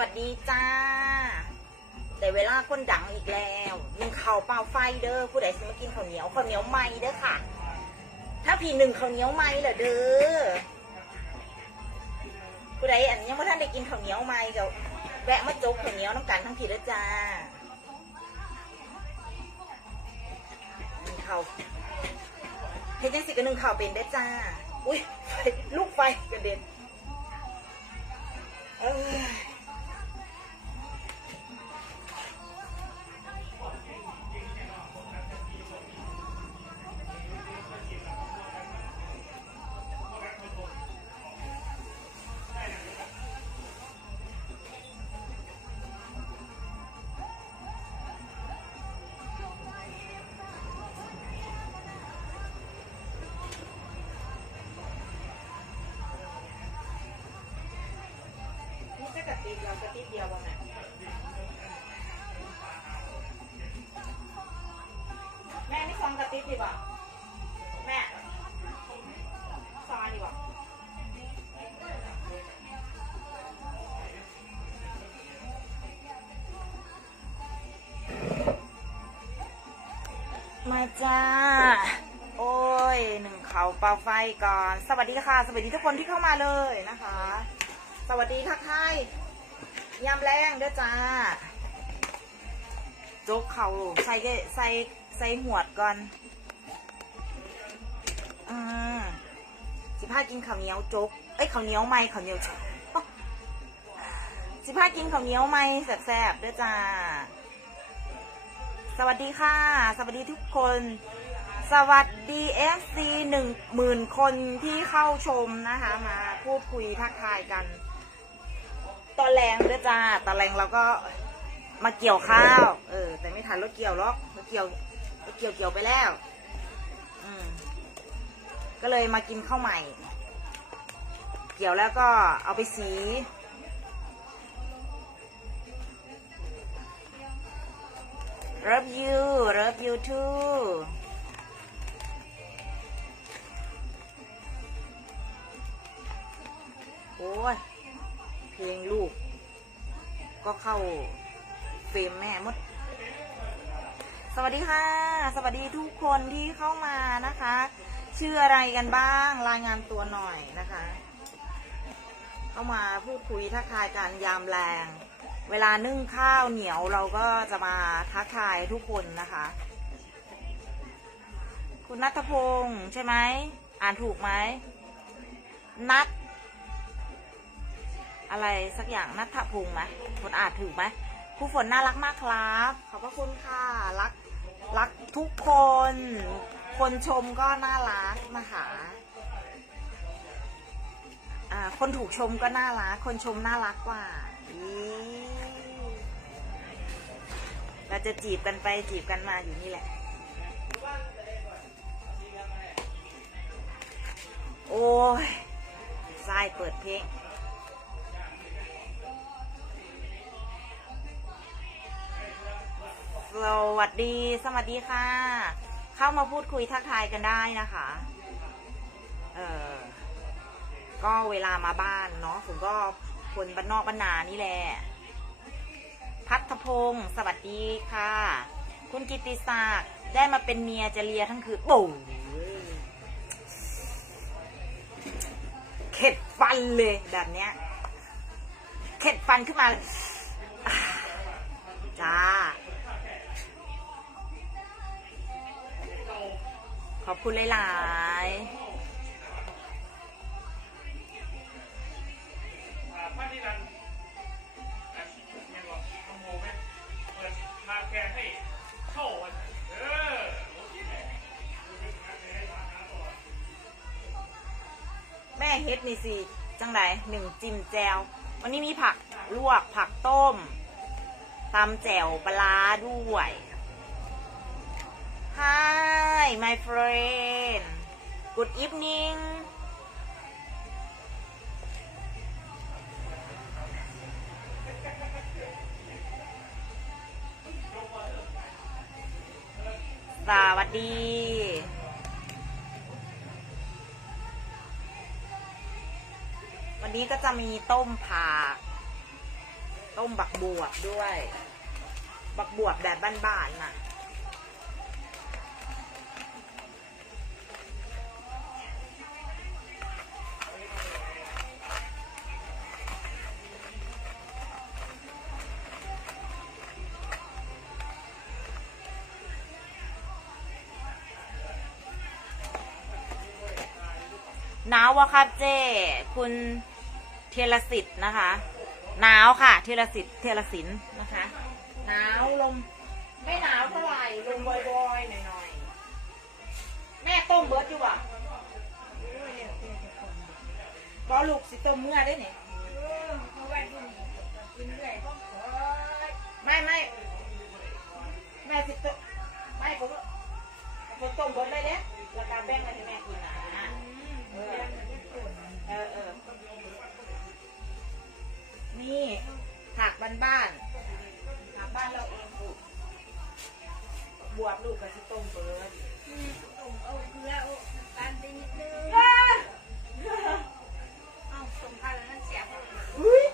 วัสดีจ้า แต่เวลาคนดังอีกแล้วยิงข่าวเปล่าไฟเด้อผู้ใดสิมากินข้าวเหนียวข้าวเหนียวไหมเด้อค่ะ ถ้าพี่หนึ่งข้าวเหนียวไหมเหรอเด้อผู้ใดอันยังไม่ท่านได้กินข้าวเหนียวไหมก็แวะมาจกข้าวเหนียวน้ำกันทั้งผีเด้อจ้าหนึ่งข่าวเฮ็ดจังสิกับหนึ่งข่าวเป็นได้จ้า อุ้ยลูกไฟกระเด็นเอ้ย กระติบเรากระติบเดียววันไหนแม่นี่ซองกระติบดีป่ะแม่ซองดีป่ะมาจ้า โอ้ยหนึ่งเขาเป่าไฟก่อน สวัสดีค่ะ สวัสดีทุกคนที่เข้ามาเลยนะคะ สวัสดีทักทาย ยำแรงเด้อจ้าโจ๊กเขาใส่ใส่ใส่หวดก่อนอ่าสิพากินข้าวเหนียวโจ๊กเอ้ยข้าวเหนียวไหมข้าวเหนียวจกสิพากินข้าวเหนียวไหมแซ่บๆเด้อจ้า สวัสดีค่ะ สวัสดีทุกคน สวัสดีเอฟซีหนึ่งหมื่นคนที่เข้าชมนะคะ มาพูดคุยทักทายกัน ตอนแรงด้วยจ้าตอนแรงเราก็มาเกี่ยวข้าว เออ แต่ไม่ทันรถเกี่ยวหรอกรถเกี่ยวรถเกี่ยวเกี่ยวไปแล้ว อืม ก็เลยมากินข้าวใหม่ เกี่ยวแล้วก็เอาไปสี love you love you too โอ้ย ลงลูก ก็เข้าเฟรมแม่มด สวัสดีค่ะ สวัสดีทุกคนที่เข้ามานะคะ ชื่ออะไรกันบ้าง รายงานตัวหน่อยนะคะ เข้ามาพูดคุยทักทายกันยามแรง เวลานึ่งข้าวเหนียวเราก็จะมาทักทายทุกคนนะคะ คุณนัทพงศ์ใช่ไหม อ่านถูกไหมนัท อะไรสักอย่างนัทพงศ์ไหมคนอานถูกไหมครูฝนน่ารักมากครับ ขอบพระคุณค่ะรักรักทุกคน คนชมก็น่ารักนะคะอ่าคนถูกชมก็น่ารัก คนชมน่ารักกว่าเราจะจีบกันไปจีบกันมาอยู่นี่แหละ โอ้ยทรายเปิดเพลง สวัสดี สวัสดีค่ะ เข้ามาพูดคุยทักทายกันได้นะคะ เออก็เวลามาบ้านเนาะผมก็คนบ้านนอกบ้านนานี่แหละ พัฒพงศ์สวัสดีค่ะ คุณกิติศักดิ์ได้มาเป็นเมียจะเลียทั้งคืนโอ้เข็ดฟันเลยแบบเนี้ย เข็ดฟันขึ้นมาเลย อบคุณหลายๆแม่เฮ็ดนี่สิ จังไรหนึ่งจิ้มแจว วันนี้มีผักลวกผักต้มตำแจ่วปลาด้วย Hi my friend Good evening สวัสดีวันนี้ก็จะมีต้มผัก ต้มบักบวบด้วย บักบวบแบบบ้านๆน่ะ หนาววะครับเจ้ คุณเทยรสิทธิ์นะคะ หนาวค่ะ เทยรสิทธิ์เทยรสินนะคะ หนาวลม ไม่หนาวเท่าไหร่ลมบอยๆหน่อยๆ แม่ต้มเบิร์ดอยู่อะบอลูกสิต้มเมื่อได้เนี่ยไม่ไม่แม่สิต้มไม่ผมผมต้มเบิร์ดเลยเนี่ยแล้วก็แบ่งให้แม่กิน นี่ผักบ้านๆผักบ้านเราเองปลูกบวบลูกกับสิต้มเบิร์ดอุ้ย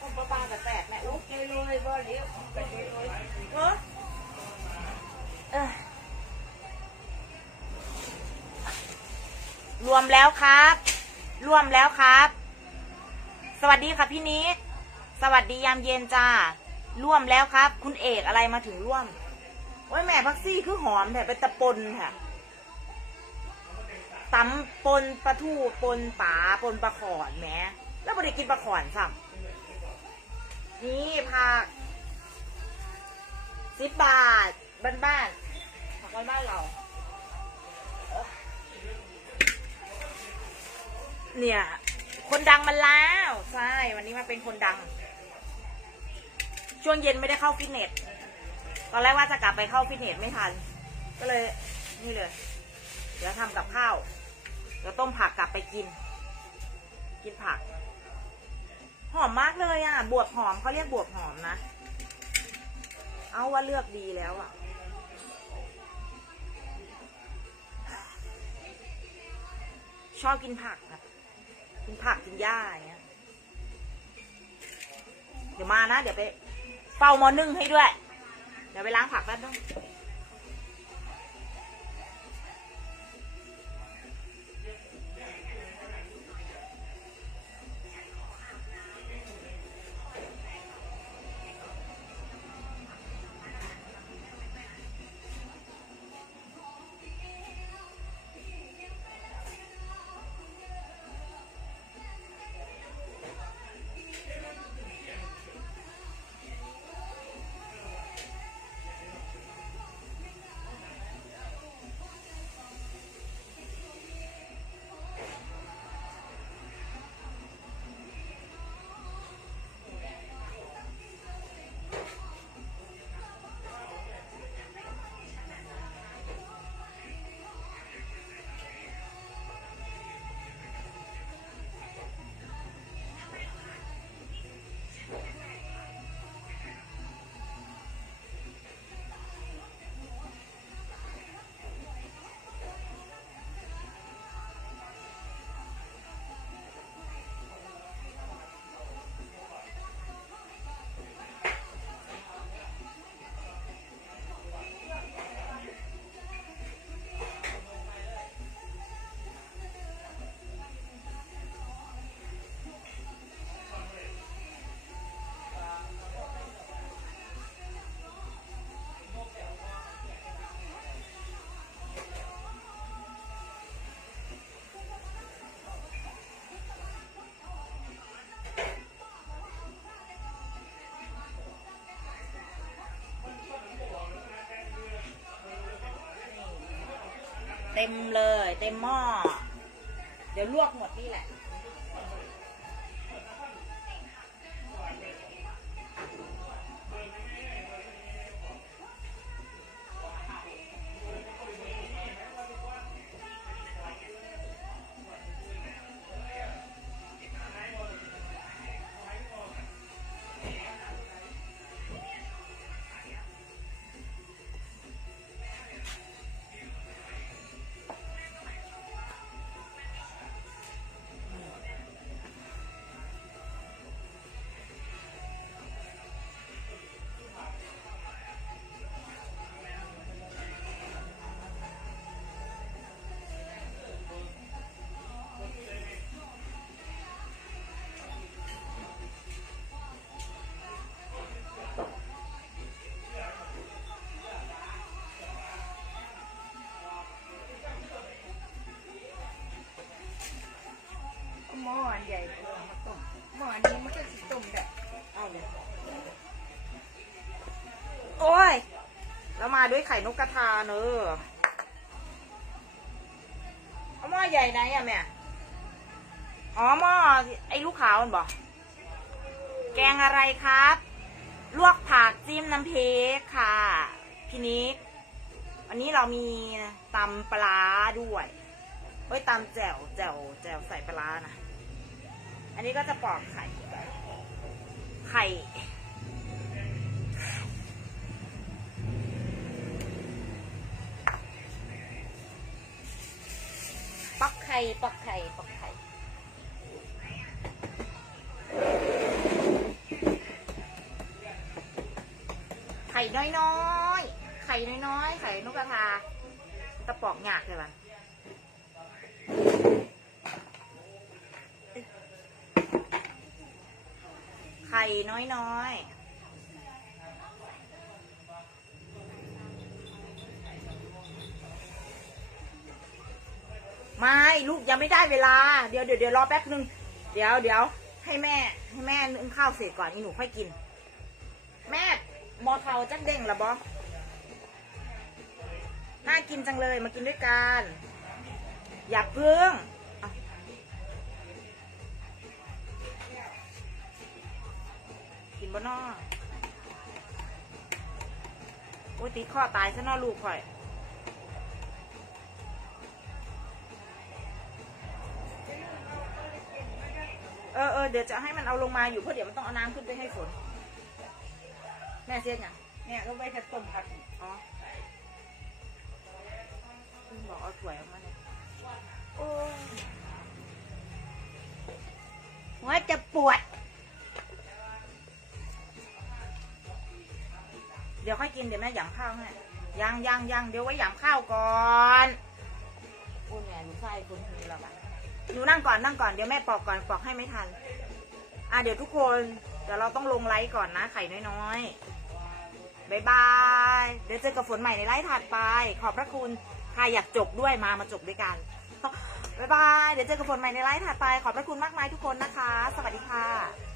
ต้มปลาปลากับแตกแม่อุ๊ยเออเอ้ยรวมแล้วครับ รวมแล้วครับ สวัสดีค่ะพี่นิดสวัสดียามเย็นจ้า ร่วมแล้วครับ คุณเอกอะไรมาถึงร่วม โอ้ยแม่พักซี่คือหอมแบบเป็นตะปนค่ะตำปนปลาทูปนป๋าปนปลาขอนแหมแล้วไม่ได้กินปลาขอนซ้ำนี่ผักสิบบาท บ้านๆผักบ้านๆเรา เนี่ย คนดังมาแล้ว ใช่ วันนี้มาเป็นคนดัง ช่วงเย็นไม่ได้เข้าฟิตเนส ตอนแรกว่าจะกลับไปเข้าฟิตเนสไม่ทัน ก็เลยนี่เลย เดี๋ยวทำกับข้าว เดี๋ยวต้มผักกลับไปกิน กินผัก หอมมากเลยอะ บวบหอมเขาเรียกบวบหอมนะ เอาว่าเลือกดีแล้วอะชอบกินผักอะ กินผักกินหญ้าอย่างเงี้ย เดี๋ยวมานะ เดี๋ยวไปเฝ้าหมอนึ่งให้ด้วย เดี๋ยวไปล้างผักแป๊บนึง เต็มเลย เต็มหม้อ เดี๋ยวลวกหมดนี่แหละ มาด้วยไข่นกกระทาเนอะเอาหม้อใหญ่ไหนอะแม่ อ๋อหม้อไอ้ลูกขาวมันบอก แกงอะไรครับ ลวกผักจิ้มน้ำเพริกค่ะพี่นิกวันนี้เรามีตำปลาด้วยเฮ้ยตำแจ่วแจ่วแจ่วใส่ปลาร้านะ อันนี้ก็จะปอกไข่ ไข่ ปักไข่ปักไข่ปักไข่ไข่น้อยๆ ไข่น้อยๆ ไข่นกกระทาตะปอกหยากเลยมันไข่น้อยๆ ไม่ลูกยังไม่ได้เวลา เดี๋ยวเดี๋ยวเดี๋ยวรอแป๊บนึง เดี๋ยวเดี๋ยวให้แม่ ให้แม่นึ่งข้าวเสร็จก่อนนี่หนูค่อยกิน แม่มอเทาจักเด้งละบอน่ากินจังเลยมากินด้วยกัน อย่าเพิ่งอะกินบ่นอโอ้ยติดข้อตายซะนอลูกข่อย อเออเดี๋ยวจะให้มันเอาลงมาอยู่เพราะเดี๋ยวมันต้องเอาน้ำขึ้นไปให้ฝน แม่เสียยังเนี่ยก็ไว้จะต้มผักอ๋อคุณบอกเอาถ้วยออกมาเลยโอ้ยหัวจะปวด เดี๋ยวค่อยกินเดี๋ยวแม่หยำข้าวให้ยังยังยังเดี๋ยวไว้หยำข้าวก่อนโอ้ยแม่หนูใส่คนทีแล้วอะ หนูนั่งก่อนนั่งก่อนเดี๋ยวแม่ปอกก่อนปอกให้ไม่ทัน อะเดี๋ยวทุกคนเดี๋ยวเราต้องลงไลฟ์ก่อนนะไข่น้อยๆบายบาย เดี๋ยวเจอกับฝนใหม่ในไลฟ์ถัดไป ขอบพระคุณใครอยากจบด้วยมามาจบด้วยกันบายบาย เดี๋ยวเจอกับฝนใหม่ในไลฟ์ถัดไป ขอบพระคุณมากมายทุกคนนะคะ สวัสดีค่ะ